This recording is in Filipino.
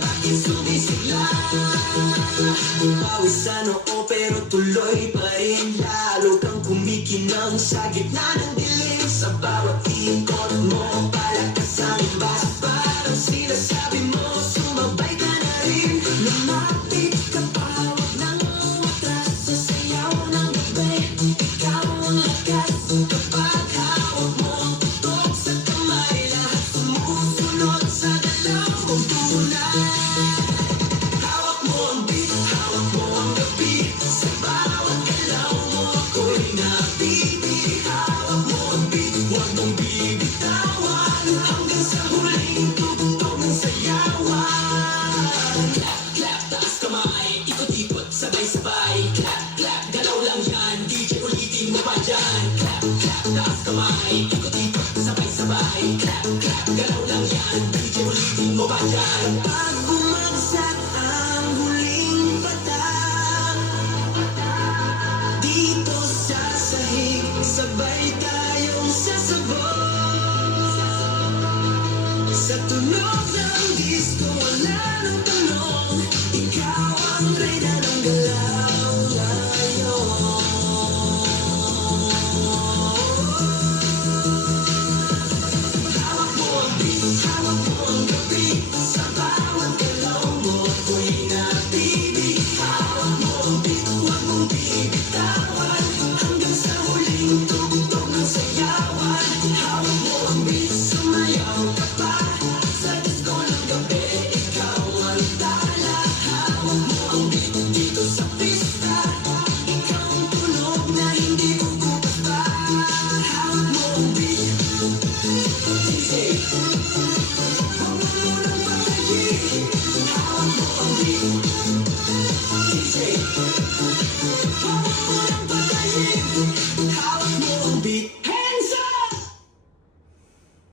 bakit sumisigla? Pawis sa noo pero tuloy pa rin. Lalo kang kumikinang sa gitna ng dilim. Sa bawat ikot mo, palakas ang imbas. Parang sinasabi mo, sumabay ka na rin. Lumapit ka pa, huwag nang umatras. Sa sayaw ng gabi, ikaw ang lakas. Kapag hawak mo ang tutok sa kamay, lahat sumusunod sa galaw mong tunay. Hawak mo ang beat, hawak mo ang gabi. Sa bawat galaw mo ako'y nabibig. Hawak mo ang beat, huwag mong bibitawan. Hanggang sa huling tugtog ng sayawan. Clap, clap, taas kamay, ikot-ikot, sabay-sabay. Clap, clap, galaw lang yan, DJ ulitin mo pa dyan. Clap, clap, taas kamay, ikot-ikot, sabay-sabay. Clap, clap, galaw lang yan, DJ ulitin mo pa dyan. Pag bumagsak ang huling patak, dito sa sahig, sabay tayong sasabog. Sa tunog ng disco, wala nang tanong. Ikaw ang reyna ng galaw ngayon. Hawak mo ang beat, hawak mo ang gabi. Sa bawat galaw mo ako'y